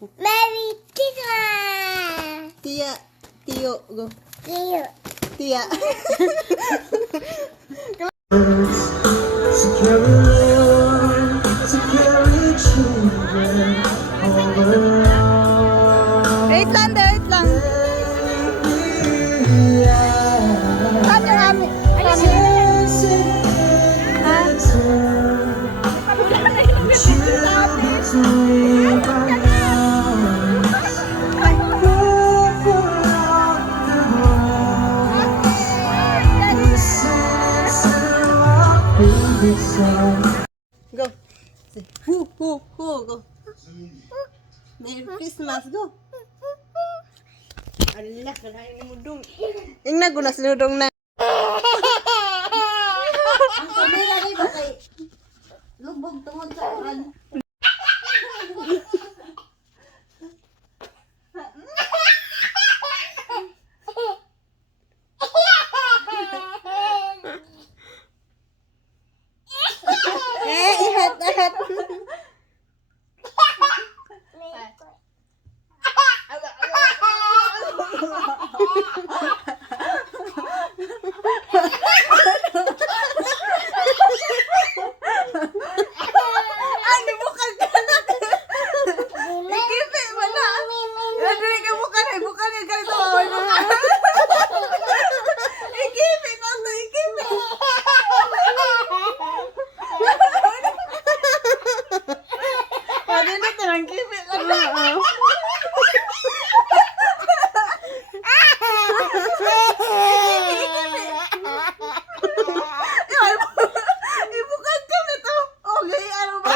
Merry Christmas. Tia. Tio. Go. Tio. Tia. Wait lang, wait lang. Saan yung amin? Go. Say, hu, hu, hu, go. Merry Christmas, go. Allah, kalahin ni mo dong. Yung nagunas ludong na. Ang kamera rin ba kay lubog tungod sa uran? Ihat, ihat. Ano bukan ka na? Ikipi mo na. Dali ka bukan, bukan ka ito. Ikipi mo na, ikipi. Pwede na tarang kipi lang na. Ibukan ka na ito. Okay, ano ba?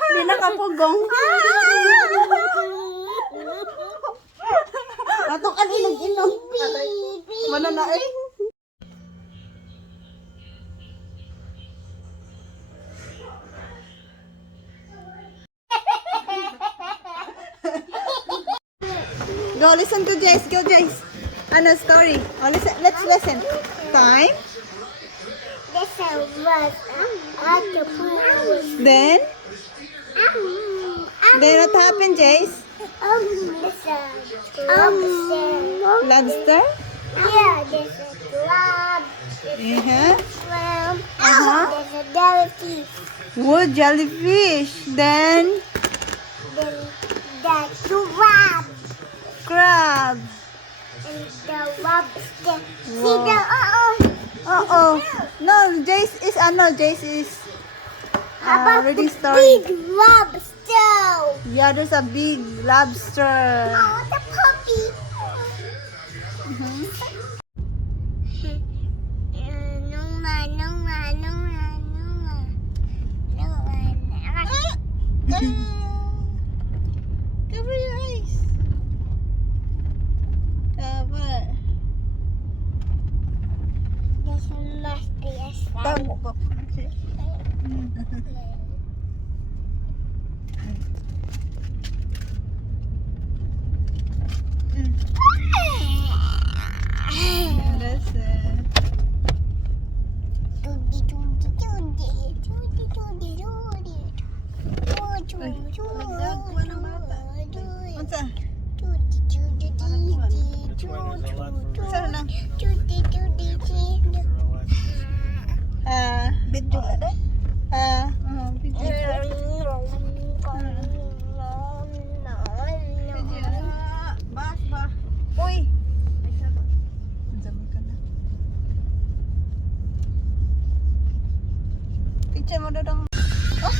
Hindi nakapugong. Ato ka inog-inog. Mana na eh. Go listen to Jace. Go Jace. Ano story? Oh, listen. Let's listen. Time. This was octopus. Then what happened, Jace? Lobster. Yeah, there's a crab. Uh-huh. Shrimp. Uh-huh. There's a jellyfish. Wood jellyfish. Then Then the crab crab. and the lobster. See Wow. the Uh-oh. No, Jace is Jace is reading story. big lobster. Yeah, there's a big lobster. Oh, the puppy. Mhm. Cover your eyes. Cover. This must be a snake. Tamo ko. Listen. Unsa? Saan na? Video na dai. Video. Ba. Uy. Unsa ka na? Picture mo dong. Oh.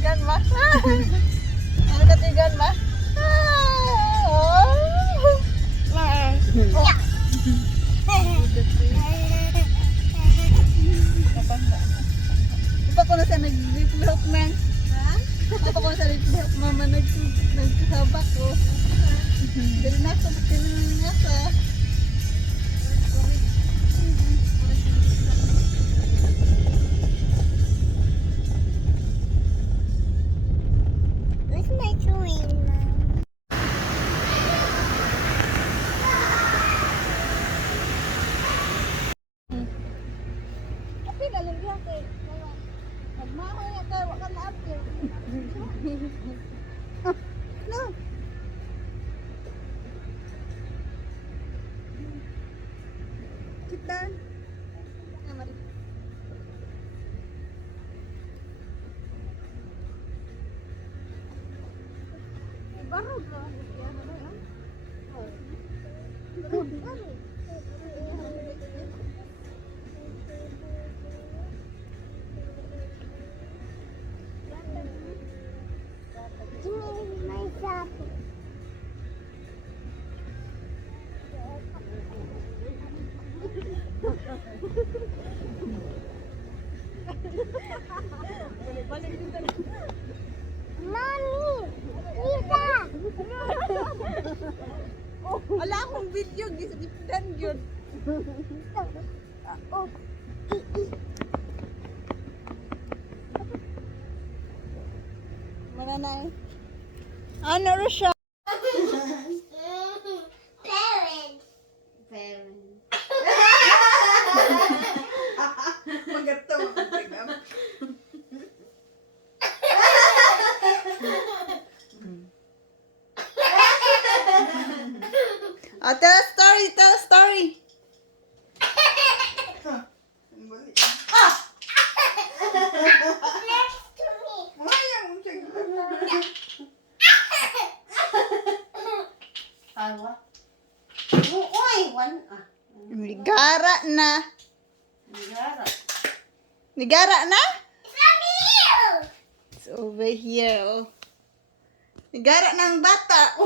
Gan ba? Ano ka tigan ba? Ipa ko na sa nag-lip-look man. Ha? Ipa ko na sa lip-look mama nagkasabak ko. Mahoy ka, wala na ate. No. Sit down. Barog lang. Wala akong video, gisipdan yun. Mananay. Ano rin siya? Parents. Parents. Magato, magagam. Oh, tell a story, tell a story. Next to me. Awa. Uy, one. Nigara na. Nagara. Nigara na? From here. It's over here, oh. Nigara ng bata.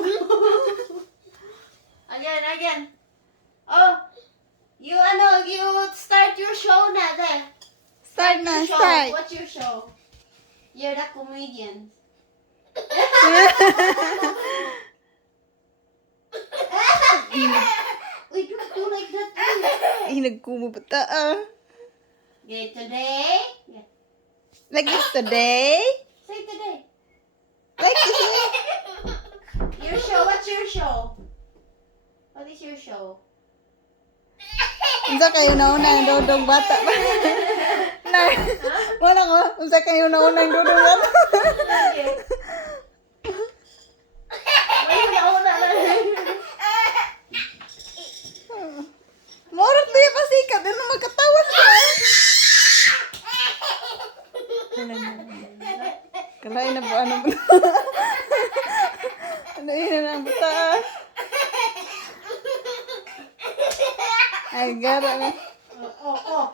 Again. Oh, you start your show na there. Start na, Your show. start. What's your show? You're the comedian. Wait, don't do like that. Ay, nagkumabata, ah. Okay, today. Yeah. Like this today? Say today. Like this? Your show. What's your show? What is your show? Unsa kayo nauna ang dodong bata ba? Na, wala ko. Unsa kayo nauna ang dodong bata? Morot ba yung pasikat? Ano magkatawa siya? Kalay na ba? Ano ba? Ano yun na ang bata? Ay, gara na. Oh.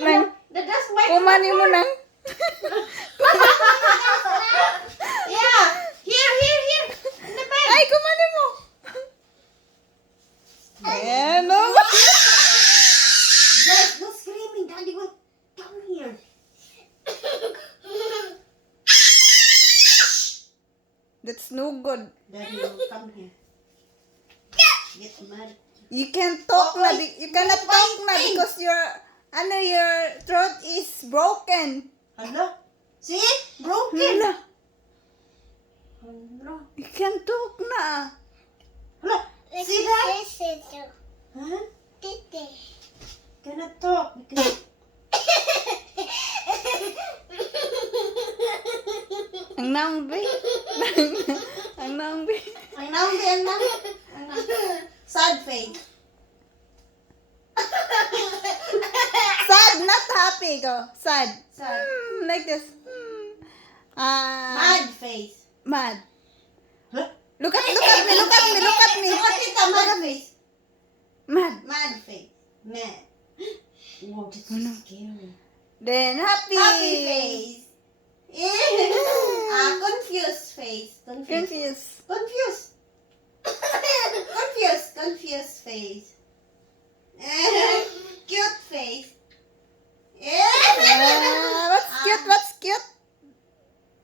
Nang, The dust might. kumani mo nang. Yeah. Here. In the bed. Ay, kumani mo. Ayan, no? Guys, no screaming. Daddy will come here. That's no good. Daddy will come here. Get mad. You can't talk na. You cannot talk na because your throat is broken. Hello? See? Broken. Hala, Hello? you can't talk na. Hello? See that? Huh? Cannot talk because... Ang naong ba? Ang naong ba? Ang naong. Sad face. Sad, not happy. Go. Sad. Sad. Like this. Mad face. Mad. Huh? Look at me. Look at me. Look at it, mad face. Mad. Mad face. Mad. Wow, this is scary. Then happy. Happy face. Confused face. Confused. Confused face. Cute face. What's cute? What's cute?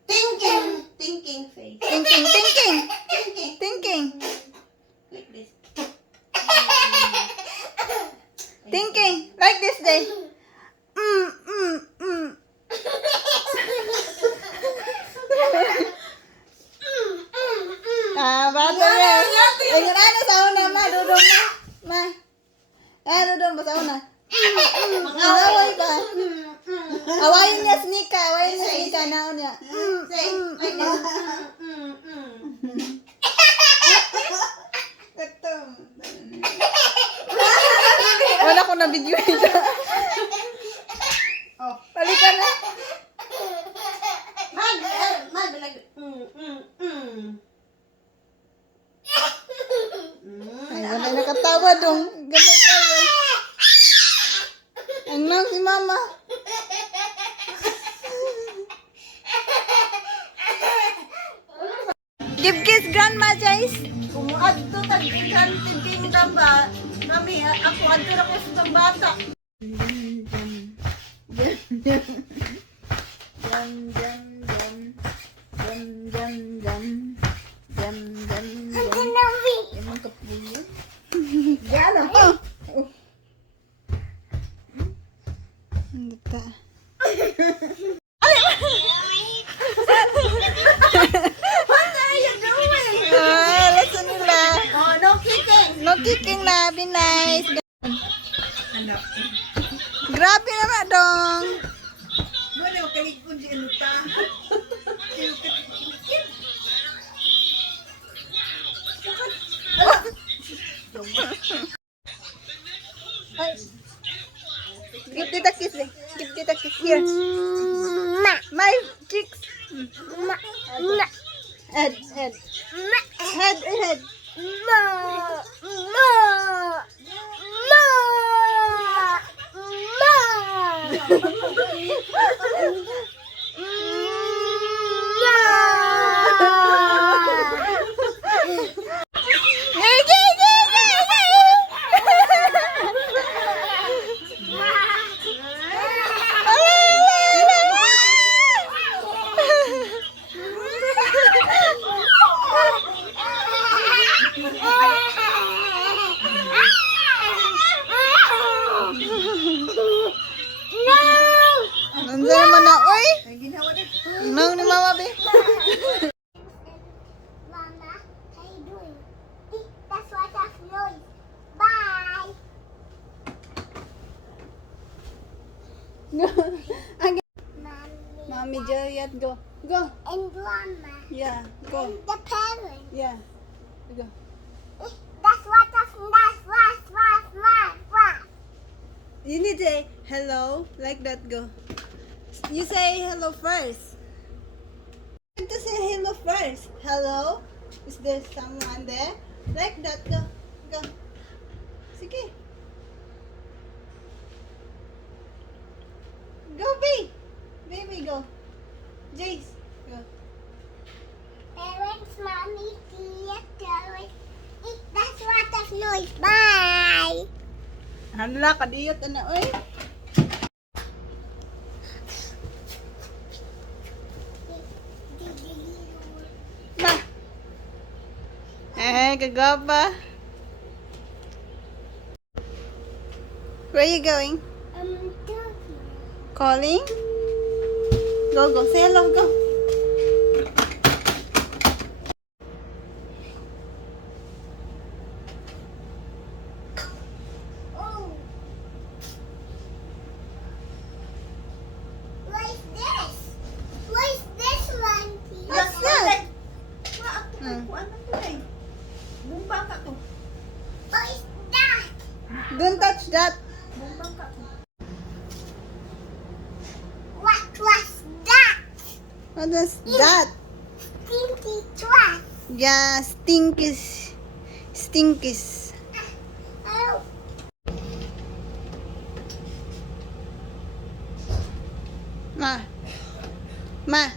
Thinking face. Thinking. Thinking. Like this. Thinking. Like this day. Bata na. Ayun, ano sa una, ma. Dudong, ma. Ano doon? Basaw na. Away ba? Awayin niya sneaker. Awayin niya sneaker. Naon niya. Say, like this. Gutom. Wala ko na video ito. Oh. Balikan na. Mag, like, Ay, wala nakatawa dong. Gamay tayo. Ang nang si mama. Give kiss grandma, Jace. Kung adto tag-ikan titingdam ba, mami, ako adto na ko sa itong bata. Jam, jam, jam. Jam, jam, jam. Jam, jam, jam. Emang kapuyo. Yan o. Oh. Ano ta? What are you doing? Lesson nila. Oh, no kicking. No kicking na, be nice. Ano? Grabe naman dong. Ano, kaligpon si Anuta. Ay. Give Tita kiss eh. Give Tita kiss here. My cheeks. Head, head. Head, head. Nandiyan naman na, oy. Nang ni mama, be. Mama, how you doing? That's what of noise. Bye. Again. Mommy. Mommy, Juliet, go. Go. And Grandma. Yeah, go. And the parents. Yeah. Go. That's what of what. You need to say hello, like that, go. You say hello first. You have to say hello first. Hello? Is there someone there? Like that, go. Go. Sige. Go, B. Baby, go. Jace, go. Parents, mommy, theater. That's what of noise. Bye. Hala, kadiyot na, oy. Ma. Kagapa. Where are you going? Calling? Go, go. Say hello, go. Oh. What is this? What is this one? What's that? Ano to eh? Bumbang ka to. What is that? Don't touch that. Bumbang ka to. What was that? What is that? Stinky trash. Yeah, stinkies. Stinkies. Oh. Ma. Ma.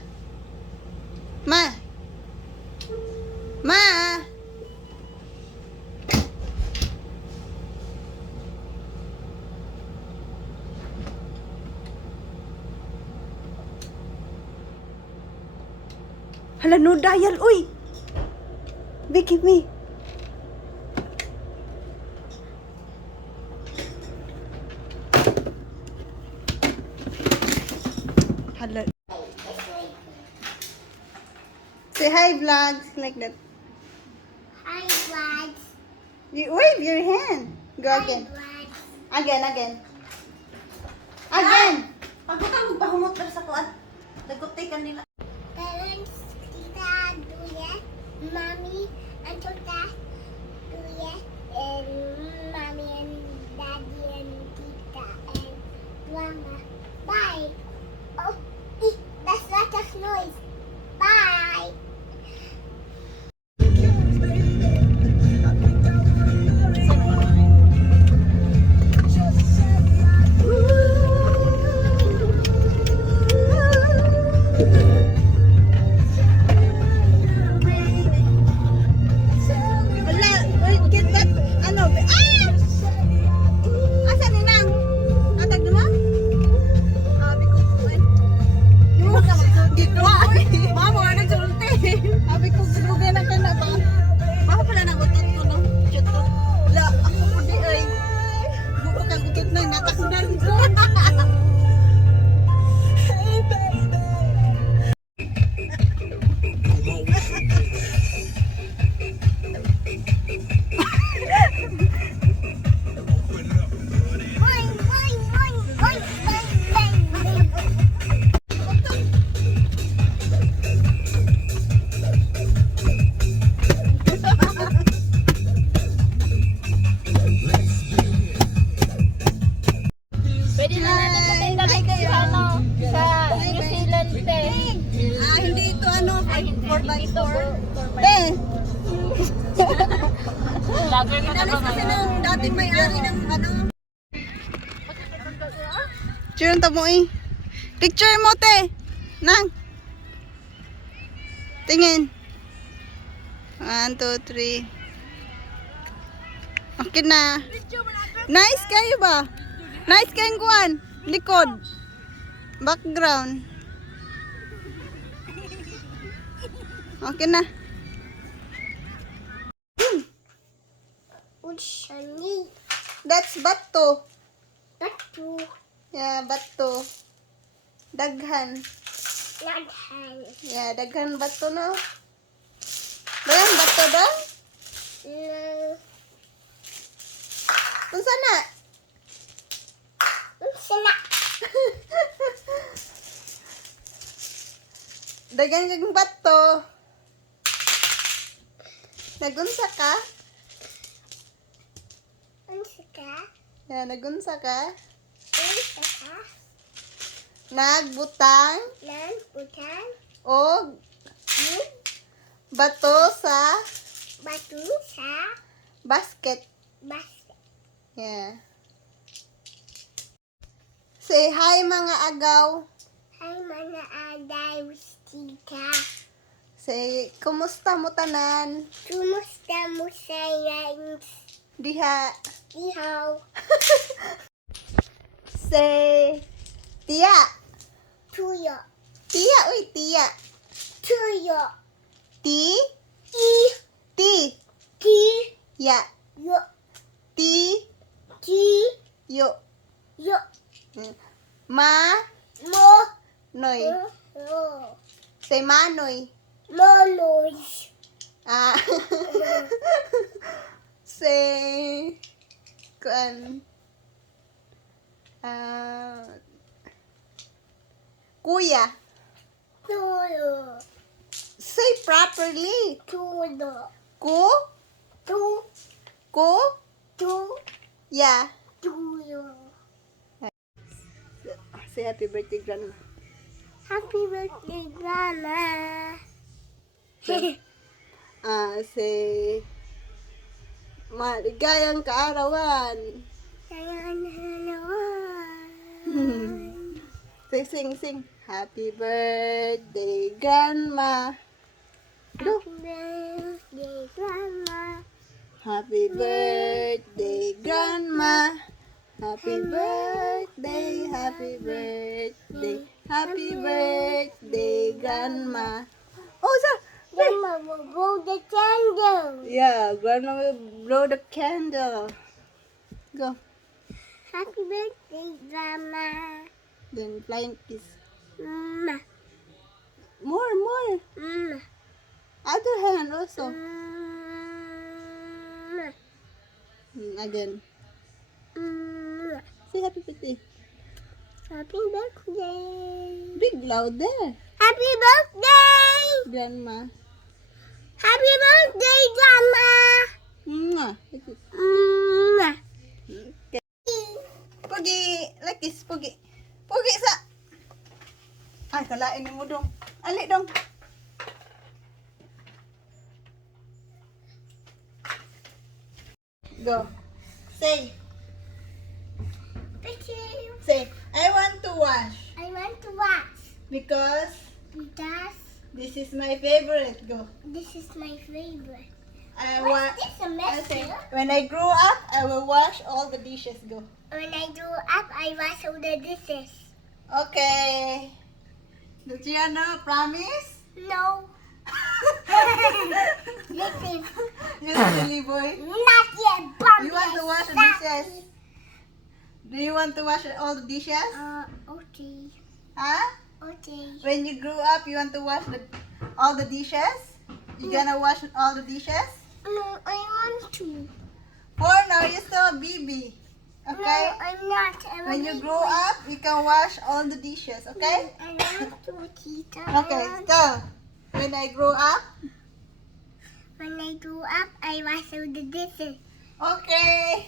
Ma. Ma. Hala, no dial, uy. Vicky, me. Hala. Say hi, vlogs, like that. Hi, Vlad. You wave your hand. Go Hi, again. Vlad. Again. Again! Pagkutang magpahumot ka sa kuan. Nagkutay ka nila. Parents, Tita, Duya, Mommy, and Tita, Duya, and Mommy and Daddy and Tita and Mama. Bye. Oh, that's lot of noise. Bye. Wala, wait, get that, ano, asa ni nang? Natag mo? Abi ko kuan. Yung ka magsulti ko. Mama, wala nagsulti. Abi ko gugay na ka na ba? Baka pala nang utot ko no. Chuto. La, ako po di ay. Buko kang utot na natakdan ko. Boing, boing, boing, boing, bang, bang, bang. Pwede na natin maganda dito sa ano, sa New Zealand, te. Hindi ito ano, Hindi 4x4. ito, Eh, Lager ka na ba inalis kasi ngayon? ng dating may-ari ng ano. Picture mo eh. Picture mo te. Nang. Tingin. 1, 2, 3. Okay na. Nice kayo ba? Nice kayong kuhan. Likod. Background. Okay na. Ushani, That's bato. batu, Yeah, bato. Daghan. ladhan, Yeah, daghan bato no. Dagan bato dong? Unsa na? sana, Dagan kang bato. Nagunsa ka? unsaka, Yeah, nagunsa ka? unsaka, Nagbutang nan, utang, og yun, bato sa batu, sa, basket. basket. Yeah. Say hi mga agaw. Hai mana ada Tita. Say, kumusta mo tanan? Kumusta mo sayang Diha. ihaw? Say, tiya. Tuyo, Tiya, uy, tiya. tuyo, Ti, i, ti. ti, Ya, yo, ti, ti, yo. yo, Ma, mo, noy. mo, Say, manoy. molos, Ah. Say, kuan. Kuya. tulo, Say properly. tulo, Ku, tu, ku, tu, ya. tuyo. Say happy birthday, grandma. Happy birthday, Grandma. Say, maligayang kaarawan. Say, sing. Happy birthday, grandma. Do. Happy birthday, Grandma. Happy birthday, grandma. Happy birthday, happy birthday, happy birthday, grandma. Oh, sir. Grandma will blow the candle. Yeah, grandma will blow the candle. Go. Happy birthday, Grandma. Then flying kiss. Mama. More. Mama. Other hand also. Mama. Again. Mama. happy birthday. Happy birthday. Big louder. Happy birthday. Grandma. Happy birthday, Grandma. Mwah. Mwah. Pogi. Like this, Pogi. Pogi sa. Ay, kalain mo dong. Ali dong. Go. Say. Say, I want to wash I want to watch because because this is my favorite. Go. this is my favorite. I What's want. this, a I mess say, here? when I grow up, I will wash all the dishes. Go. When I grow up, I wash all the dishes. Okay. Luciano, promise? No. Listen, You silly boy. not yet, Bobby. You want to wash the dishes? Do you want to wash all the dishes? Okay. Huh? Okay. When you grow up, you want to wash all the dishes? You gonna wash all the dishes? No, I want to. For now, you're still a baby. Okay? No, I'm not. I'm When a you big grow boy. up, you can wash all the dishes. Okay? I want to, Tita. Okay, go. When I grow up. When I grow up, I wash all the dishes. Okay.